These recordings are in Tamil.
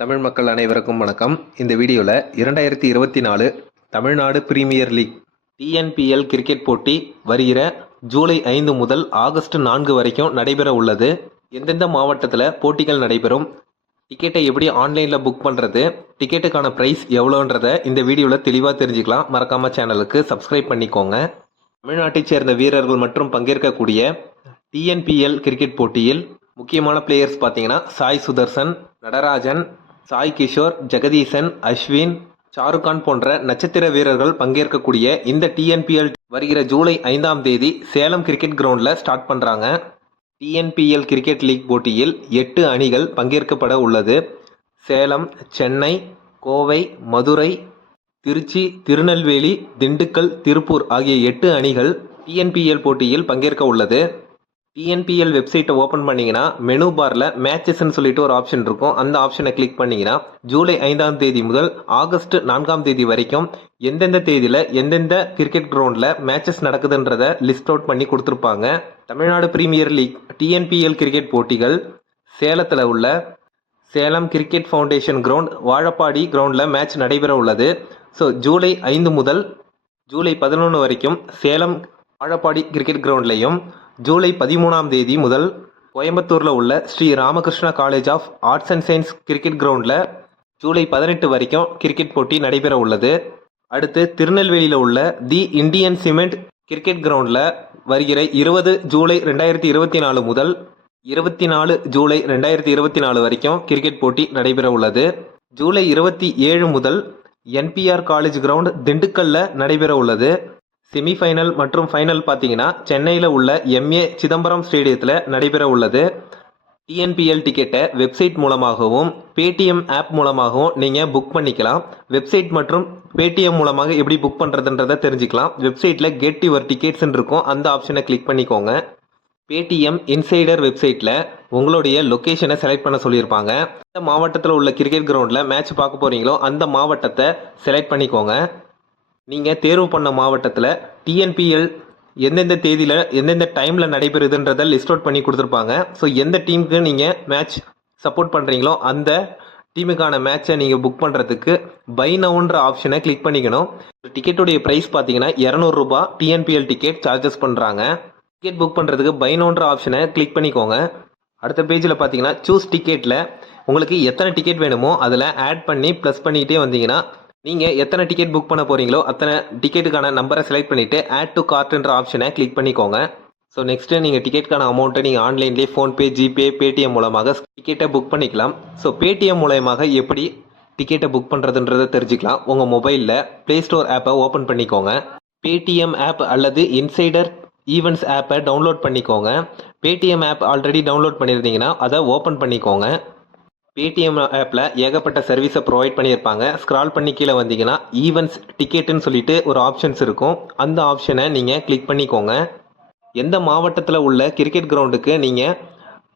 தமிழ் மக்கள் அனைவருக்கும் வணக்கம். இந்த வீடியோவில் இரண்டாயிரத்தி இருபத்தி நாலு Tamil Nadu premier league TNPL cricket போட்டி வருகிற ஜூலை ஐந்து முதல் ஆகஸ்ட் நான்கு வரைக்கும் நடைபெற உள்ளது. எந்தெந்த மாவட்டத்தில் போட்டிகள் நடைபெறும்? டிக்கெட்டை எப்படி ஆன்லைனில் புக் பண்ணுறது டிக்கெட்டுக்கான ப்ரைஸ் எவ்வளோன்றதை இந்த வீடியோவில் தெளிவாக தெரிஞ்சுக்கலாம். மறக்காமல் சேனலுக்கு சப்ஸ்கிரைப் பண்ணிக்கோங்க. தமிழ்நாட்டைச் சேர்ந்த வீரர்கள் மற்றும் பங்கேற்கக்கூடிய டிஎன்பிஎல் கிரிக்கெட் போட்டியில் முக்கியமான பிளேயர்ஸ் பார்த்தீங்கன்னா சாய் சுதர்சன் நடராஜன் சாய் கிஷோர் ஜெகதீசன் அஸ்வின் ஷாருக்கான் போன்ற நட்சத்திர வீரர்கள் பங்கேற்கக்கூடிய இந்த டிஎன்பிஎல் வருகிற ஜூலை ஐந்தாம் தேதி சேலம் கிரிக்கெட் கிரவுண்டில் ஸ்டார்ட் பண்ணுறாங்க டிஎன்பிஎல் கிரிக்கெட் லீக் போட்டியில் எட்டு அணிகள் பங்கேற்கப்பட உள்ளது. சேலம் சென்னை கோவை மதுரை திருச்சி திருநெல்வேலி திண்டுக்கல் திருப்பூர் ஆகிய எட்டு அணிகள் டிஎன்பிஎல் போட்டியில் பங்கேற்க உள்ளது. டிஎன்பிஎல் வெப்சைட்டை ஓப்பன் பண்ணிங்கன்னா மெனு பாரில் மேட்சஸ்ன்னு சொல்லிட்டு ஒரு ஆப்ஷன் இருக்கும். அந்த ஆப்ஷனை கிளிக் பண்ணிங்கன்னா ஜூலை ஐந்தாம் தேதி முதல் ஆகஸ்ட் நான்காம் தேதி வரைக்கும் எந்தெந்த தேதியில் எந்தெந்த கிரிக்கெட் கிரவுண்டில் மேட்சஸ் நடக்குதுன்றத லிஸ்ட் அவுட் பண்ணி கொடுத்துருப்பாங்க. Tamil Nadu premier league TNPL cricket போட்டிகள் சேலத்தில் உள்ள Salem cricket foundation ground Vazhapadi கிரவுண்டில் மேட்ச் நடைபெற உள்ளது. ஸோ ஜூலை ஐந்து முதல் ஜூலை பதினொன்று வரைக்கும் சேலம் வாழப்பாடி கிரிக்கெட் கிரவுண்ட்லையும் ஜூலை பதிமூணாம் தேதி முதல் கோயம்புத்தூரில் உள்ள Sri Ramakrishna college of arts and science cricket கிரவுண்டில் ஜூலை பதினெட்டு வரைக்கும் கிரிக்கெட் போட்டி நடைபெற உள்ளது. அடுத்து திருநெல்வேலியில் உள்ள தி இந்தியன் சிமெண்ட் கிரிக்கெட் கிரவுண்டில் வருகிற இருபது ஜூலை ரெண்டாயிரத்தி இருபத்தி நாலு முதல் இருபத்தி நாலு ஜூலை ரெண்டாயிரத்தி இருபத்தி நாலு வரைக்கும் கிரிக்கெட் போட்டி நடைபெற உள்ளது. ஜூலை இருபத்தி ஏழு முதல் என்பிஆர் காலேஜ் கிரவுண்ட் திண்டுக்கல்ல நடைபெற உள்ளது. செமிஃபைனல் மற்றும் ஃபைனல் பார்த்தீங்கன்னா சென்னையில் உள்ள எம்ஏ சிதம்பரம் ஸ்டேடியத்தில் நடைபெற உள்ளது. டிஎன்பிஎல் டிக்கெட்டை வெப்சைட் மூலமாகவும் பேடிஎம் ஆப் மூலமாகவும் நீங்கள் புக் பண்ணிக்கலாம். வெப்சைட் மற்றும் பேடிஎம் மூலமாக எப்படி புக் பண்ணுறதுன்றதை தெரிஞ்சுக்கலாம். வெப்சைட்டில் கெட் யுவர் டிக்கெட்ஸ்ன்னு இருக்கும். அந்த ஆப்ஷனை கிளிக் பண்ணிக்கோங்க. பேடிஎம் இன்சைடர் வெப்சைட்டில் உங்களுடைய லொக்கேஷனை செலக்ட் பண்ண சொல்லியிருப்பாங்க. இந்த மாவட்டத்தில் உள்ள கிரிக்கெட் கிரவுண்டில் மேட்ச் பார்க்க போகிறீங்களோ அந்த மாவட்டத்தை செலக்ட் பண்ணிக்கோங்க. நீங்கள் தேர்வு பண்ண மாவட்டத்தில் டிஎன்பிஎல் எந்தெந்த தேதியில் எந்தெந்த டைமில் நடைபெறுதுன்றதை லிஸ்ட் அவுட் பண்ணி கொடுத்துருப்பாங்க. ஸோ எந்த டீமுக்கு நீங்கள் மேட்ச் சப்போர்ட் பண்ணுறீங்களோ அந்த டீமுக்கான மேட்சை நீங்கள் புக் பண்ணுறதுக்கு பை நவுன்ற ஆப்ஷனை கிளிக் பண்ணிக்கணும். டிக்கெட்டுடைய ப்ரைஸ் பார்த்தீங்கன்னா இரநூறுபா டிஎன்பிஎல் டிக்கெட் சார்ஜஸ் பண்ணுறாங்க டிக்கெட் புக் பண்ணுறதுக்கு பை நவுன்ற ஆப்ஷனை கிளிக் பண்ணிக்கோங்க. அடுத்த பேஜில் பார்த்தீங்கன்னா சூஸ் டிக்கெட்டில் உங்களுக்கு எத்தனை டிக்கெட் வேணுமோ அதில் ஆட் பண்ணி ப்ளஸ் பண்ணிக்கிட்டே வந்தீங்கன்னா நீங்கள் எத்தனை டிக்கெட் புக் பண்ண போகிறீங்களோ அத்தனை டிக்கெட்டுக்கான நம்பரை செலக்ட் பண்ணிவிட்டு ஆட் டு கார்ட்ன்ற ஆப்ஷனை கிளிக் பண்ணிக்கோங்க. ஸோ நெக்ஸ்ட்டு நீங்கள் டிக்கெட்டுக்கான அமௌண்ட்டை நீங்கள் ஆன்லைன்லேயே ஃபோன்பே ஜிபே பேடிஎம் மூலமாக டிக்கெட்டை புக் பண்ணிக்கலாம். ஸோ பேடிஎம் மூலயமாக எப்படி டிக்கெட்டை புக் பண்ணுறதுன்றதை தெரிஞ்சுக்கலாம். உங்கள் மொபைலில் ப்ளே ஸ்டோர் ஆப்பை ஓப்பன் பண்ணிக்கோங்க. பேடிஎம் ஆப் அல்லது இன்சைடர் ஈவெண்ட்ஸ் ஆப்பை டவுன்லோட் பண்ணிக்கோங்க. பேடிஎம் ஆப் ஆல்ரெடி டவுன்லோட் பண்ணியிருந்தீங்கன்னா அதை ஓப்பன் பண்ணிக்கோங்க. பேடிஎம் ஆப்பில் ஏகப்பட்ட சர்வீஸை ப்ரொவைட் பண்ணியிருப்பாங்க. ஸ்க்ரால் பண்ணி கீழே வந்தீங்கன்னா ஈவெண்ட்ஸ் டிக்கெட்டுன்னு சொல்லிட்டு ஒரு ஆப்ஷன்ஸ் இருக்கும். அந்த ஆப்ஷனை நீங்கள் கிளிக் பண்ணிக்கோங்க. எந்த மாவட்டத்தில் உள்ள கிரிக்கெட் கிரவுண்டுக்கு நீங்கள்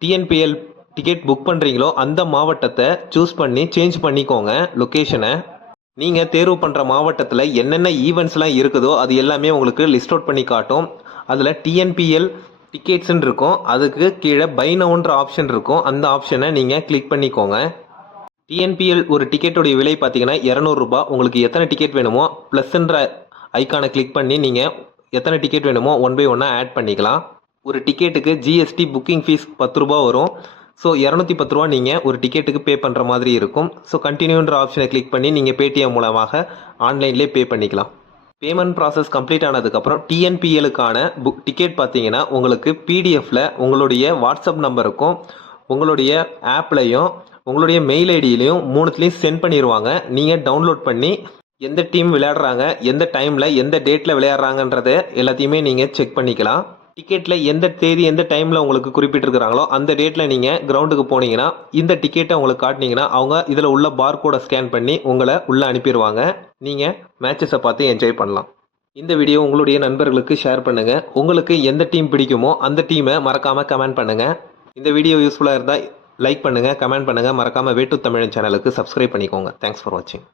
டிஎன்பிஎல் டிக்கெட் புக் பண்ணுறீங்களோ அந்த மாவட்டத்தை சூஸ் பண்ணி சேஞ்ச் பண்ணிக்கோங்க லொக்கேஷனை நீங்கள் தேர்வு பண்ணுற மாவட்டத்தில் என்னென்ன ஈவெண்ட்ஸ்லாம் இருக்குதோ அது எல்லாமே உங்களுக்கு லிஸ்ட் அவுட் பண்ணி காட்டும். அதில் டிஎன்பிஎல் டிக்கெட்ஸ்ன்னு இருக்கும் அதுக்கு கீழே பை நவுன்ற ஆப்ஷன் இருக்கும். அந்த ஆப்ஷனை நீங்கள் கிளிக் பண்ணிக்கோங்க. டிஎன்பிஎல் ஒரு டிக்கெட்டோடைய விலை பார்த்தீங்கன்னா இரநூறுபா உங்களுக்கு எத்தனை டிக்கெட் வேணுமோ ப்ளஸ்ன்ற ஐக்கானை கிளிக் பண்ணி நீங்கள் எத்தனை டிக்கெட் வேணுமோ ஒன் பை ஒன்னாக ஆட் பண்ணிக்கலாம். ஒரு டிக்கெட்டுக்கு ஜிஎஸ்டி புக்கிங் ஃபீஸ் பத்து ரூபா வரும். ஸோ இரநூத்தி பத்து ரூபா நீங்கள் ஒரு டிக்கெட்டுக்கு பே பண்ணுற மாதிரி இருக்கும். ஸோ கண்டினியூன்ற ஆப்ஷனை கிளிக் பண்ணி நீங்கள் பேடிஎம் மூலமாக ஆன்லைன்லேயே பே பண்ணிக்கலாம். பேமெண்ட் ப்ராசஸ் கம்ப்ளீட் ஆனதுக்கப்புறம் டிஎன்பிஎலுக்கான புக் டிக்கெட் பார்த்தீங்கன்னா உங்களுக்கு பிடிஎஃப்பில் உங்களுடைய வாட்ஸ்அப் நம்பருக்கும் உங்களுடைய ஆப்லையும் உங்களுடைய மெயில் ஐடியிலையும் மூணுத்துலேயும் சென்ட் பண்ணிடுவாங்க நீங்கள் டவுன்லோட் பண்ணி எந்த டீம் விளையாடுறாங்க எந்த டைமில் எந்த டேட்டில் விளையாடுறாங்கன்றத எல்லாத்தையுமே நீங்கள் செக் பண்ணிக்கலாம். டிக்கெட்டில் எந்த தேதி எந்த டைமில் உங்களுக்கு குறிப்பிட்டிருக்கிறாங்களோ அந்த டேட்டில் நீங்கள் கிரவுண்டுக்கு போனீங்கன்னா இந்த டிக்கெட்டை உங்களுக்கு காட்டினீங்கன்னா அவங்க இதில் உள்ள பார்கோடை ஸ்கேன் பண்ணி உங்களை உள்ளே அனுப்பிடுவாங்க நீங்கள் மேட்சஸை பார்த்து என்ஜாய் பண்ணலாம். இந்த வீடியோ உங்களுடைய நண்பர்களுக்கு ஷேர் பண்ணுங்கள் உங்களுக்கு எந்த டீம் பிடிக்குமோ அந்த டீமை மறக்காமல் கமெண்ட் பண்ணுங்கள் இந்த வீடியோ யூஸ்ஃபுல்லாக இருந்தால் லைக் பண்ணுங்கள் கமெண்ட் பண்ணுங்கள் மறக்காமல் வேட்டு தமிழன் சேனலுக்கு சப்ஸ்கிரைப் பண்ணிக்கோங்க. தேங்க்ஸ் ஃபார் வாட்சிங்